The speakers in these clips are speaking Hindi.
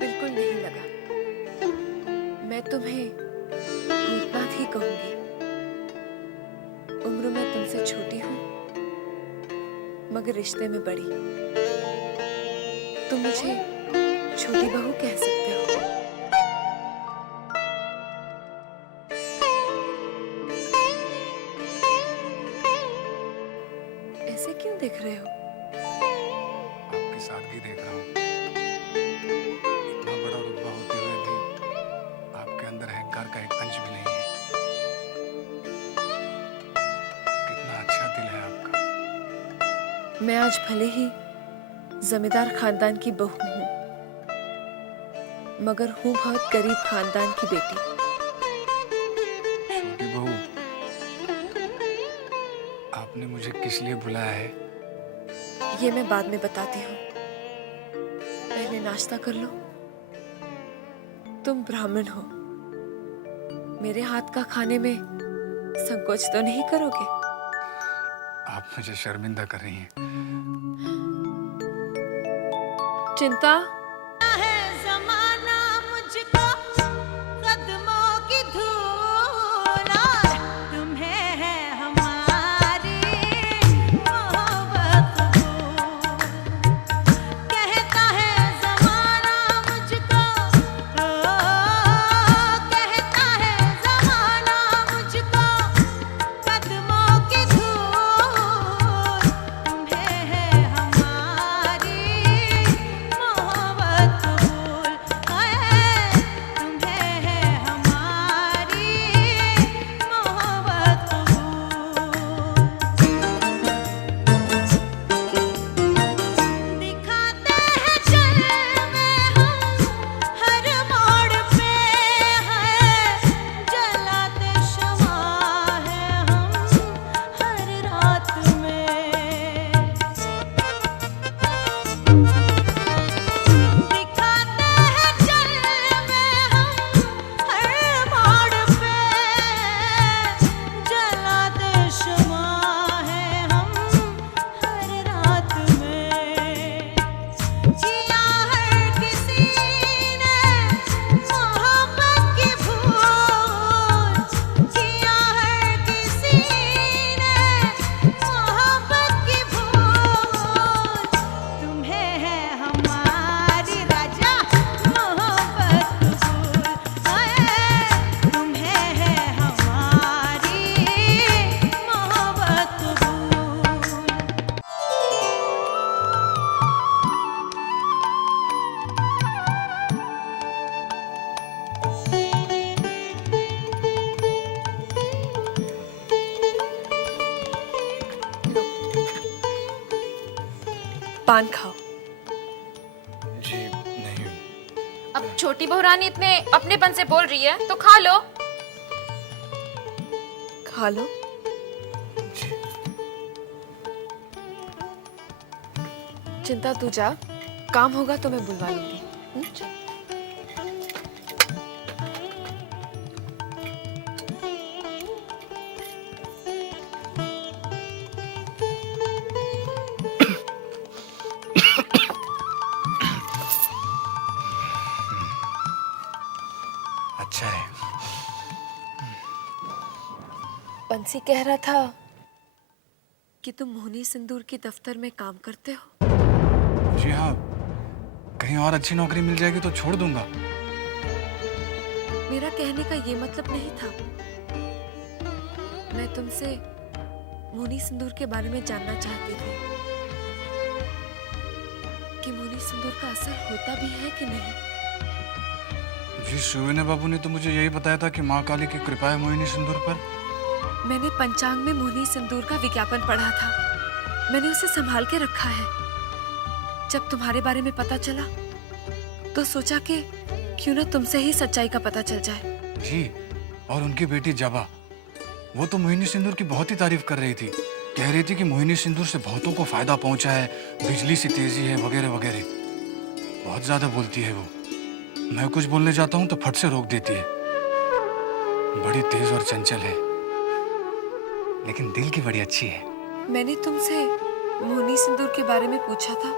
बिल्कुल नहीं लगा। मैं तुम्हें भूतनाथ ही कहूंगी। उम्र में तुमसे छोटी हूँ, मगर रिश्ते में बड़ी। तुम मुझे छोटी बहू कह सकते हो। ऐसे क्यों देख रहे हो? आपकी सादगी देख रहा हूँ। इतना बड़ा रुतबा होते हुए भी आपके अंदर अहंकार का एक अंश भी नहीं है। कितना अच्छा दिल है आपका। मैं आज भले ही जमींदार खानदान की बहू हूँ, मगर हूँ बहुत गरीब खानदान की बेटी। छोटी बहू, आपने मुझे किस लिए बुलाया है? ये मैं बाद में बताती हूँ। पहले नाश्ता कर लो। तुम ब्राह्मण हो, मेरे हाथ का खाने में संकोच तो नहीं करोगे? आप मुझे शर्मिंदा कर रही हैं। चिंता है ज़माना मुझको कदमों की धूल, और तुम्हें है हमारी मोहब्बत कबूल। कहता है ज़माना मुझको, कहता है ज़माना मुझको कदमों की धूल, तुम्हें है हमारी मोहब्बत कबूल। हाय, तुम्हें है हमारी मोहब्बत कबूल। दिखाते हैं जलवे हम हर मोड़ पे, है जलाते शमा है हम हर रात में। दिखाते हैं जलवे हम हर मोड़ पे, जलाते शमा है हम हर रात में। जिया हर किसी ने मोहब्बत की भूल, जिया हर किसी ने मोहब्बत की भूल। तुम्हें है हमारी राजा मोहब्बत कबूल। हाय, तुम्हें है हमारी मोहब्बत कबूल। लो, पान खाओ। जी नहीं। अब छोटी बहू रानी इतने अपनेपन से बोल रही है तो खा लो। खा लो। जी। चिंता तू जा, काम होगा तो मैं बुलवा लूंगी। अच्छा है। बंसी कह रहा था कि तुम मोहनी सिंदूर के दफ्तर में काम करते हो। जी हाँ, कहीं और अच्छी नौकरी मिल जाएगी तो छोड़ दूंगा। मेरा कहने का ये मतलब नहीं था। मैं तुमसे मोहनी सिंदूर के बारे में जानना चाहती थी कि मोहनी सिंदूर का असर होता भी है कि नहीं। जी, सुवेने बाबू ने तो मुझे यही बताया था कि माँ काली की कृपा है मोहिनी सिंदूर पर। मैंने पंचांग में मोहनी सिंदूर का विज्ञापन पढ़ा था। मैंने उसे संभाल के रखा है। जब तुम्हारे बारे में पता चला तो सोचा कि क्यों ना तुमसे ही सच्चाई का पता चल जाए। जी, और उनकी बेटी जबा, वो तो मोहिनी सिंदूर की बहुत ही तारीफ कर रही थी। कह रही थी कि मोहिनी सिंदूर से बहुतों को फायदा पहुंचा है, बिजली सी तेजी है वगैरह वगैरह। बहुत ज्यादा बोलती है वो। मैं कुछ बोलने जाता हूँ तो फट से रोक देती है। बड़ी तेज और चंचल है, लेकिन दिल की बड़ी अच्छी है। मैंने तुमसे मोहनी सिंदूर के बारे में पूछा था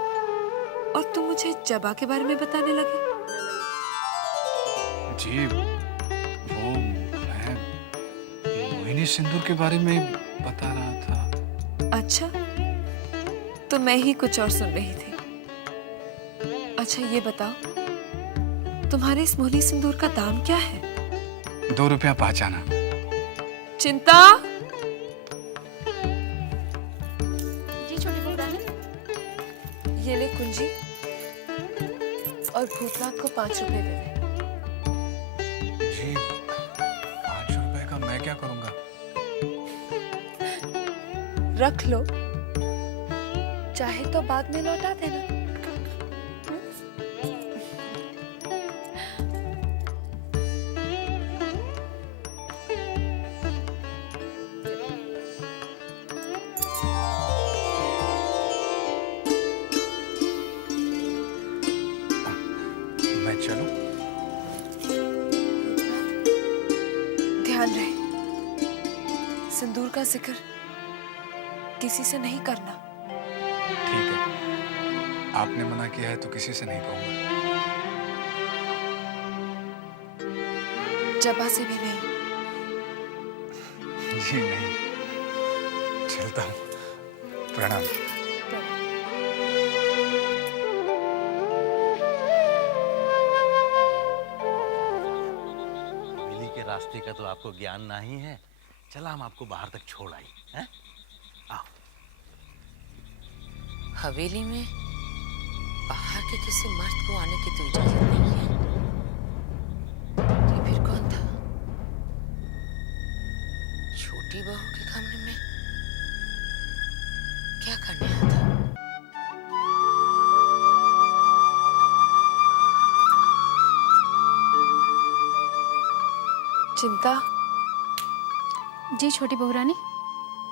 और तुम मुझे जबा के बारे में बताने लगे। जी वो मैं मोहिनी सिंदूर के बारे में बता रहा था। अच्छा, तो मैं ही कुछ और सुन रही थी। अच्छा ये बताओ, तुम्हारे इस मोहनी सिंदूर का दाम क्या है? 2 रुपया पहचाना। चिंता, जी छोटी बहू रानी। ये ले कुंजी, और भूतनाथ को 5 रुपए दे दे। जी 5 रुपए का मैं क्या करूंगा? रख लो, चाहे तो बाद में लौटा देना। मैं चलूं? ध्यान रहे, सिंदूर का जिक्र किसी से नहीं करना। ठीक है, आपने मना किया है तो किसी से नहीं कहूंगा। जबा से भी नहीं। जी नहीं, चलता हूँ। प्रणाम। हवेली के रास्ते का तो आपको ज्ञान नहीं है। चला हम आपको बाहर तक छोड़ आई हैं? आओ। हवेली में बाहर के किसी मर्द को आने की तो इजाजत नहीं है। ये फिर कौन था? छोटी बहू के कमरे में क्या करने आया था? चिंता, जी छोटी बहू रानी।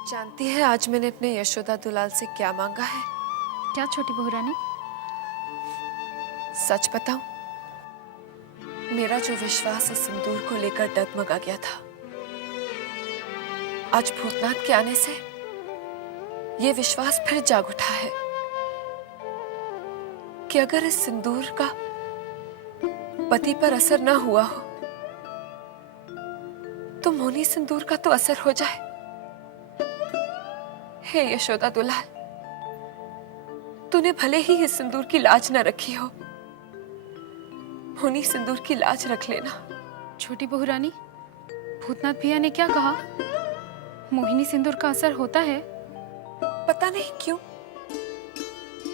जानती है आज मैंने अपने यशोदा दुलाल से क्या मांगा है? क्या छोटी बहू रानी? सच बताऊं, मेरा जो विश्वास इस सिंदूर को लेकर डगमगा गया था, आज भूतनाथ के आने से ये विश्वास फिर जाग उठा है कि अगर इस सिंदूर का पति पर असर ना हुआ हो तो मोहनी सिंदूर का तो असर हो जाए। हे यशोदा दुलाल, तूने भले ही इस सिंदूर की लाज न रखी हो, मोहनी सिंदूर की लाज रख लेना। छोटी बहू रानी, भूतनाथ भैया ने क्या कहा? मोहिनी सिंदूर का असर होता है? पता नहीं क्यों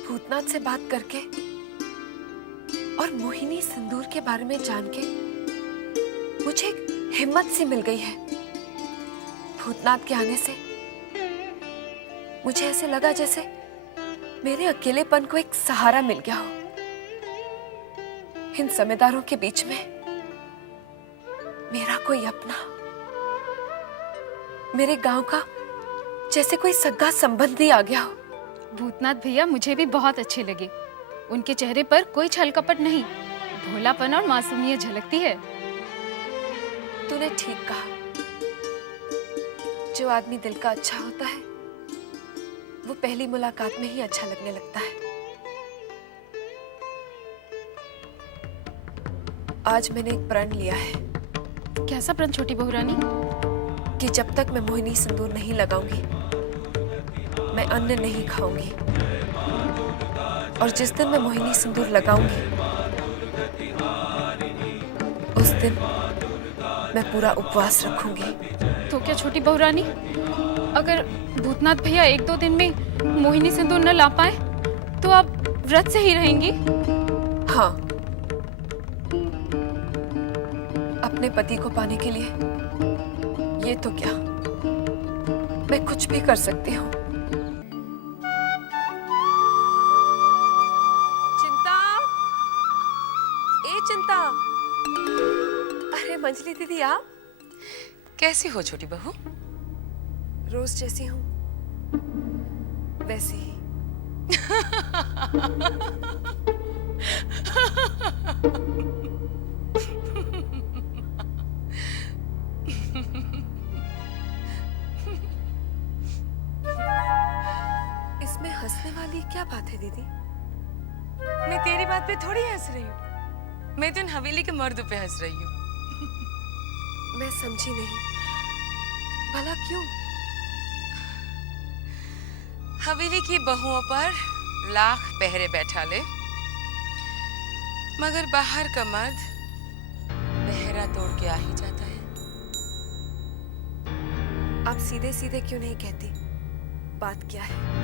भूतनाथ से बात करके और मोहिनी सिंदूर के बारे में जान के मुझे एक हिम्मत सी मिल गई है। भूतनाथ के आने से मुझे ऐसे लगा जैसे मेरे अकेलेपन को एक सहारा मिल गया हो। इन जमींदारों के बीच में मेरा कोई अपना, मेरे गांव का जैसे कोई सगा संबंधी आ गया हो। भूतनाथ भैया मुझे भी बहुत अच्छे लगे। उनके चेहरे पर कोई छल कपट नहीं, भोलापन और मासूमियत झलकती है। तूने ठीक कहा, जो आदमी दिल का अच्छा होता है वो पहली मुलाकात में ही अच्छा लगने लगता है। आज मैंने एक प्रण लिया है कैसा प्रण छोटी बहू रानी? कि जब तक मैं मोहिनी सिंदूर नहीं लगाऊंगी मैं अन्न नहीं खाऊंगी, और जिस दिन मैं मोहिनी सिंदूर लगाऊंगी उस दिन मैं पूरा उपवास रखूंगी। तो क्या छोटी बहू रानी, अगर भूतनाथ भैया 1-2 दिन में मोहिनी सिंदूर न ला पाए तो आप व्रत से ही रहेंगी? हाँ, अपने पति को पाने के लिए ये तो क्या, मैं कुछ भी कर सकती हूँ। चिंता, ए चिंता, अरे मंजली दीदी आप? कैसी हो छोटी बहू? रोज जैसी हूँ वैसी ही। इसमें हंसने वाली क्या बात है दीदी? मैं तेरी बात पे थोड़ी हंस रही हूँ, मैं तो इन हवेली के मर्द पे हंस रही हूँ। मैं समझी नहीं, भला क्यों? हवेली की बहुओं पर लाख पहरे बैठा ले, मगर बाहर का मर्द पहरा तोड़ के आ ही जाता है। आप सीधे सीधे क्यों नहीं कहती बात क्या है?